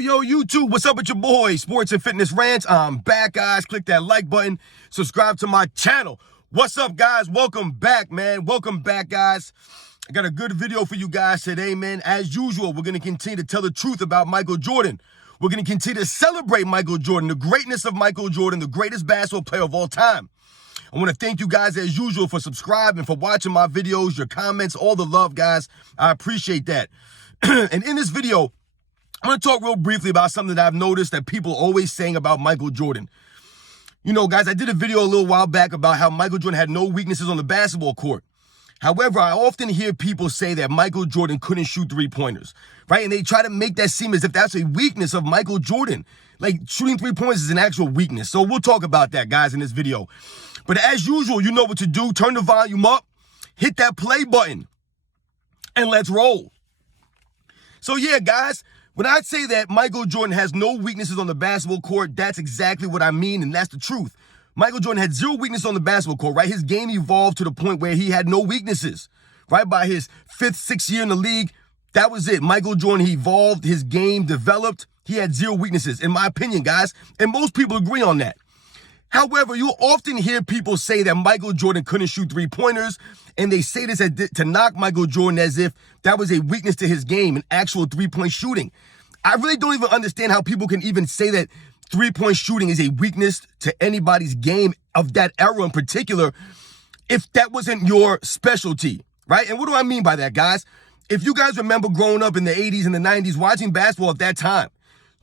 Yo, YouTube, what's up with your boy? Sports and Fitness Rants. I'm back, guys. Click that like button. Subscribe to my channel. What's up, guys? Welcome back, man. Welcome back, guys. I got a good video for you guys today, man. As usual, we're going to continue to tell the truth about Michael Jordan. We're going to continue to celebrate Michael Jordan, the greatness of Michael Jordan, the greatest basketball player of all time. I want to thank you guys, as usual, for subscribing, for watching my videos, your comments, all the love, guys. I appreciate that. And in this video, I'm going to talk real briefly about something that I've noticed that people are always saying about Michael Jordan. You know, guys, I did a video a little while back about how Michael Jordan had no weaknesses on the basketball court. However, I often hear people say that Michael Jordan couldn't shoot three-pointers, right? And they try to make that seem as if that's a weakness of Michael Jordan. Like, shooting three-pointers is an actual weakness. So we'll talk about that, guys, in this video. But as usual, you know what to do. Turn the volume up, hit that play button, and let's roll. So, yeah, guys, when I say that Michael Jordan has no weaknesses on the basketball court, that's exactly what I mean, and that's the truth. Michael Jordan had zero weakness on the basketball court, right? His game evolved to the point where he had no weaknesses, right? By his fifth, sixth year in the league, that was it. Michael Jordan, he evolved, his game developed. He had zero weaknesses, in my opinion, guys, and most people agree on that. However, you'll often hear people say that Michael Jordan couldn't shoot three-pointers, and they say this to knock Michael Jordan as if that was a weakness to his game, an actual three-point shooting. I really don't even understand how people can even say that three-point shooting is a weakness to anybody's game of that era in particular, if that wasn't your specialty, right? And what do I mean by that, guys? If you guys remember growing up in the 80s and the 90s, watching basketball at that time,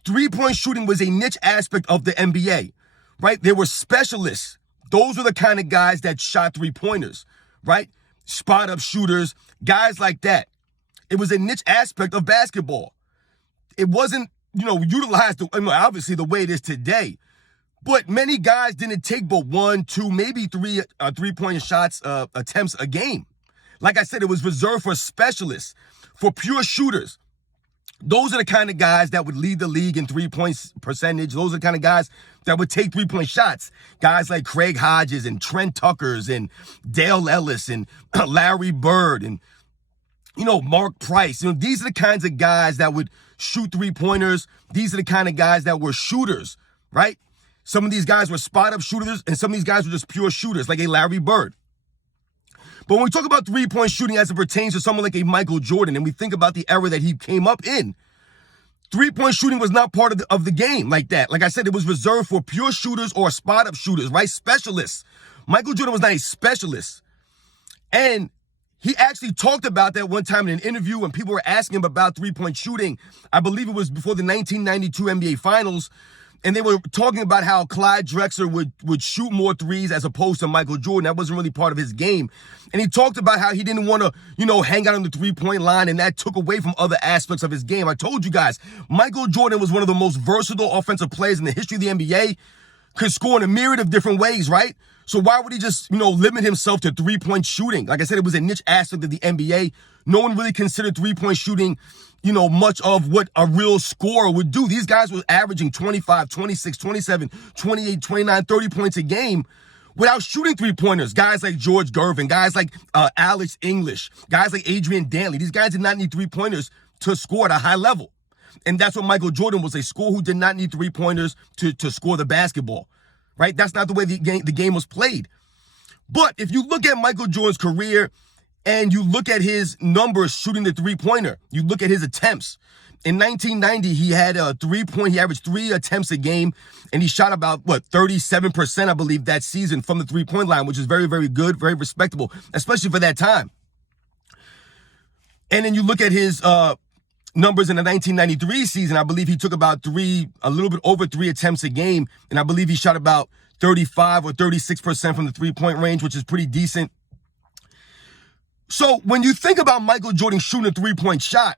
three-point shooting was a niche aspect of the NBA. Right? There were specialists. Those were the kind of guys that shot three-pointers, right? Spot-up shooters, guys like that. It was a niche aspect of basketball. It wasn't, utilized, obviously, the way it is today. But many guys didn't take but one, two, maybe three three-point shots, attempts a game. Like I said, it was reserved for specialists, for pure shooters. Those are the kind of guys that would lead the league in three-point percentage. Those are the kind of guys that would take three-point shots. Guys like Craig Hodges and Trent Tuckers and Dale Ellis and Larry Bird and, Mark Price. These are the kinds of guys that would shoot three-pointers. These are the kind of guys that were shooters, right? Some of these guys were spot-up shooters, and some of these guys were just pure shooters, like a Larry Bird. But when we talk about three-point shooting as it pertains to someone like a Michael Jordan, and we think about the era that he came up in, three-point shooting was not part of the game like that. Like I said, it was reserved for pure shooters or spot-up shooters, right? Specialists. Michael Jordan was not a specialist. And he actually talked about that one time in an interview when people were asking him about three-point shooting. I believe it was before the 1992 NBA Finals. And they were talking about how Clyde Drexler would shoot more threes as opposed to Michael Jordan. That wasn't really part of his game. And he talked about how he didn't want to, hang out on the three-point line, and that took away from other aspects of his game. I told you guys, Michael Jordan was one of the most versatile offensive players in the history of the NBA, could score in a myriad of different ways, right? So why would he just, limit himself to three-point shooting? Like I said, it was a niche aspect of the NBA. No one really considered three-point shooting much of what a real scorer would do. These guys were averaging 25, 26, 27, 28, 29, 30 points a game without shooting three-pointers. Guys like George Gervin, guys like Alex English, guys like Adrian Dantley. These guys did not need three-pointers to score at a high level. And that's what Michael Jordan was, a scorer who did not need three-pointers to score the basketball, right? That's not the way the game was played. But if you look at Michael Jordan's career, and you look at his numbers shooting the three-pointer, you look at his attempts. In 1990, he had he averaged 3 attempts a game, and he shot about, 37%, I believe, that season from the three-point line, which is very, very good, very respectable, especially for that time. And then you look at his numbers in the 1993 season, I believe he took about a little bit over 3 attempts a game, and I believe he shot about 35 or 36% from the three-point range, which is pretty decent. So when you think about Michael Jordan shooting a three-point shot,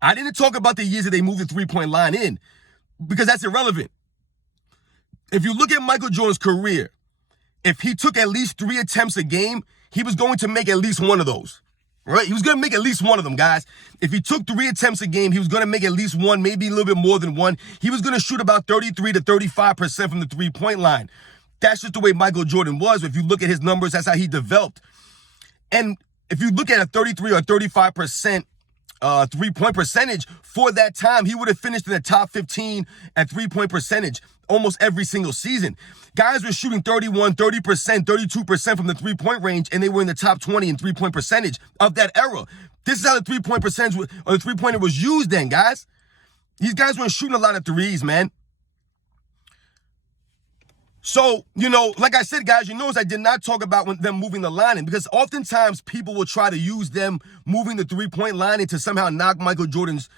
I didn't talk about the years that they moved the three-point line in, because that's irrelevant. If you look at Michael Jordan's career, if he took at least 3 attempts a game, he was going to make at least one of those, right? He was going to make at least one of them, guys. If he took 3 attempts a game, he was going to make at least one, maybe a little bit more than one. He was going to shoot about 33 to 35% from the three-point line. That's just the way Michael Jordan was. If you look at his numbers, that's how he developed. And if you look at a 33 or 35% three-point percentage for that time, he would have finished in the top 15 at three-point percentage almost every single season. Guys were shooting 31, 30%, 32% from the three-point range, and they were in the top 20 in three-point percentage of that era. This is how the three-point percentage or the three-pointer was used then, guys. These guys weren't shooting a lot of threes, man. So, like I said, guys, you notice I did not talk about them moving the line in, because oftentimes people will try to use them moving the three-point line in to somehow knock Michael Jordan's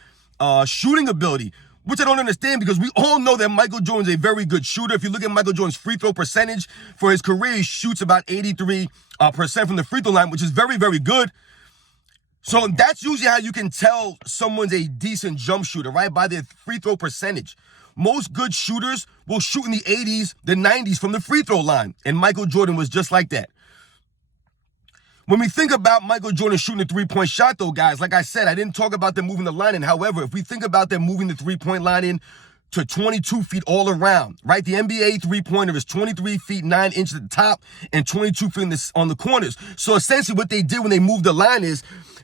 shooting ability, which I don't understand, because we all know that Michael Jordan's a very good shooter. If you look at Michael Jordan's free throw percentage for his career, he shoots about 83% from the free throw line, which is very, very good. So that's usually how you can tell someone's a decent jump shooter, right? By their free throw percentage. Most good shooters will shoot in the 80s, the 90s from the free throw line. And Michael Jordan was just like that. When we think about Michael Jordan shooting a three-point shot, though, guys, like I said, I didn't talk about them moving the line in. However, if we think about them moving the three-point line in to 22 feet all around, right? The NBA three-pointer is 23 feet 9 inches at the top and 22 feet on the corners. So essentially what they did when they moved the line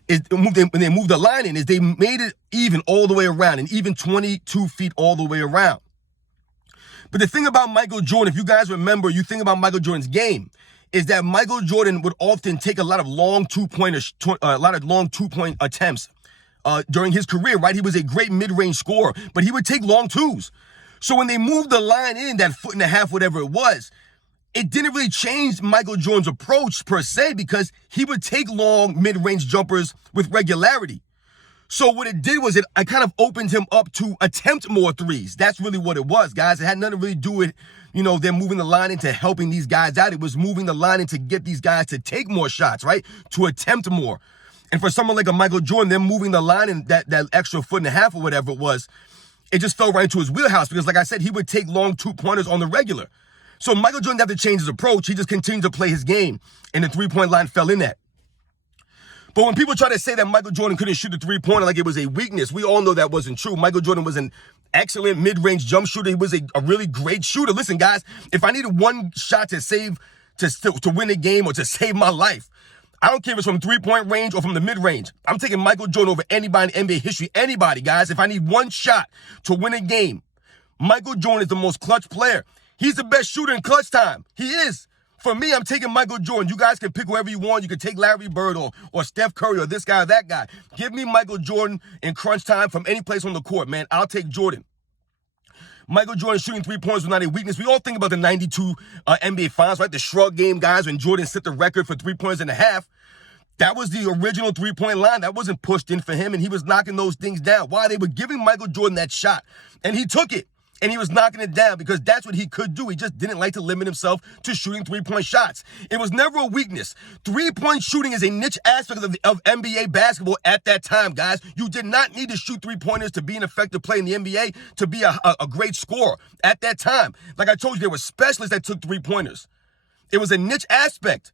when they moved the line in, is they made it even all the way around, and even 22 feet all the way around. But the thing about Michael Jordan, if you guys remember, you think about Michael Jordan's game, is that Michael Jordan would often take a lot of long two-point attempts during his career, right? He was a great mid-range scorer, but he would take long twos. So when they moved the line in, that foot and a half, whatever it was, it didn't really change Michael Jordan's approach per se, because he would take long mid-range jumpers with regularity. So what it did was it kind of opened him up to attempt more threes. That's really what it was, guys. It had nothing to really do with, them moving the line into helping these guys out. It was moving the line in to get these guys to take more shots, right? To attempt more. And for someone like a Michael Jordan, them moving the line in that extra foot and a half or whatever it was, it just fell right into his wheelhouse, because like I said, he would take long two-pointers on the regular. So Michael Jordan didn't have to change his approach. He just continued to play his game, and the three-point line fell in that. But when people try to say that Michael Jordan couldn't shoot the three-pointer like it was a weakness, we all know that wasn't true. Michael Jordan was an excellent mid-range jump shooter. He was a really great shooter. Listen, guys, if I needed one shot to win a game or to save my life, I don't care if it's from three-point range or from the mid-range, I'm taking Michael Jordan over anybody in NBA history. Anybody, guys. If I need one shot to win a game, Michael Jordan is the most clutch player. He's the best shooter in clutch time. He is. For me, I'm taking Michael Jordan. You guys can pick whoever you want. You can take Larry Bird or Steph Curry or this guy or that guy. Give me Michael Jordan in crunch time from any place on the court, man. I'll take Jordan. Michael Jordan shooting three-pointers was not a weakness. We all think about the 92 NBA Finals, right? The shrug game, guys, when Jordan set the record for three-pointers and a half. That was the original three-point line. That wasn't pushed in for him, and he was knocking those things down. Why? They were giving Michael Jordan that shot, and he took it. And he was knocking it down because that's what he could do. He just didn't like to limit himself to shooting three-point shots. It was never a weakness. Three-point shooting is a niche aspect of NBA basketball at that time, guys. You did not need to shoot three-pointers to be an effective player in the NBA, to be a great scorer at that time. Like I told you, there were specialists that took three-pointers. It was a niche aspect.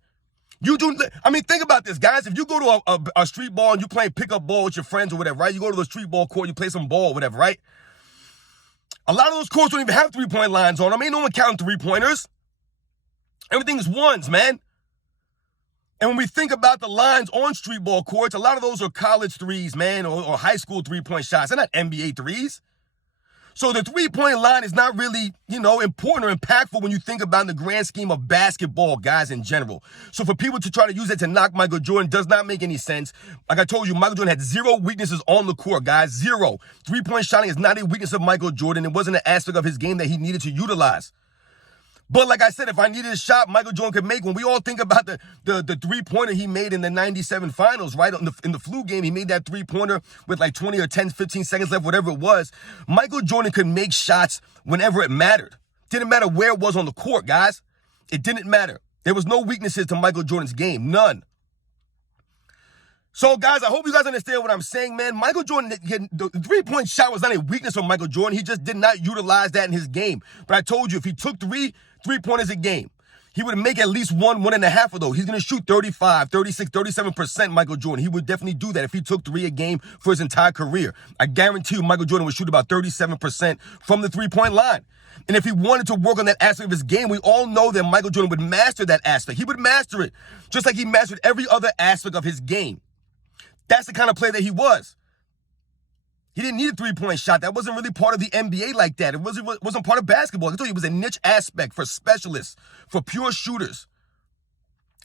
Think about this, guys. If you go to a street ball and you play pickup ball with your friends or whatever, right? You go to the street ball court, you play some ball or whatever, right? A lot of those courts don't even have three-point lines on them. Ain't no one counting three-pointers. Everything's ones, man. And when we think about the lines on street ball courts, a lot of those are college threes, man, or high school three-point shots. They're not NBA threes. So the three-point line is not really, important or impactful when you think about in the grand scheme of basketball, guys, in general. So for people to try to use it to knock Michael Jordan does not make any sense. Like I told you, Michael Jordan had zero weaknesses on the court, guys. Zero. Three-point shooting is not a weakness of Michael Jordan. It wasn't an aspect of his game that he needed to utilize. But like I said, if I needed a shot, Michael Jordan could make one. We all think about the three-pointer he made in the 97 finals, right? In the flu game, he made that three-pointer with like 20 or 10, 15 seconds left, whatever it was. Michael Jordan could make shots whenever it mattered. Didn't matter where it was on the court, guys. It didn't matter. There was no weaknesses to Michael Jordan's game. None. So, guys, I hope you guys understand what I'm saying, man. Michael Jordan, the three-point shot was not a weakness for Michael Jordan. He just did not utilize that in his game. But I told you, if he took three-pointers a game, he would make at least one and a half of those. He's going to shoot 35, 36, 37%, Michael Jordan. He would definitely do that if he took three a game for his entire career. I guarantee you Michael Jordan would shoot about 37% from the three-point line. And if he wanted to work on that aspect of his game, we all know that Michael Jordan would master that aspect. He would master it, just like he mastered every other aspect of his game. That's the kind of player that he was. He didn't need a three-point shot. That wasn't really part of the NBA like that. It wasn't part of basketball. I told you it was a niche aspect for specialists, for pure shooters.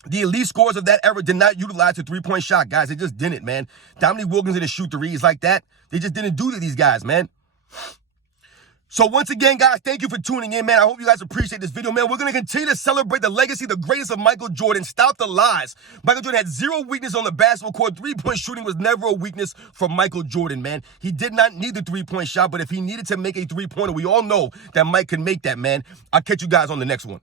The elite scorers of that era did not utilize the three-point shot, guys. They just didn't, man. Dominique Wilkins didn't shoot threes like that. They just didn't do to these guys, man. So once again, guys, thank you for tuning in, man. I hope you guys appreciate this video, man. We're going to continue to celebrate the legacy, the greatness of Michael Jordan. Stop the lies. Michael Jordan had zero weakness on the basketball court. Three-point shooting was never a weakness for Michael Jordan, man. He did not need the three-point shot, but if he needed to make a three-pointer, we all know that Mike can make that, man. I'll catch you guys on the next one.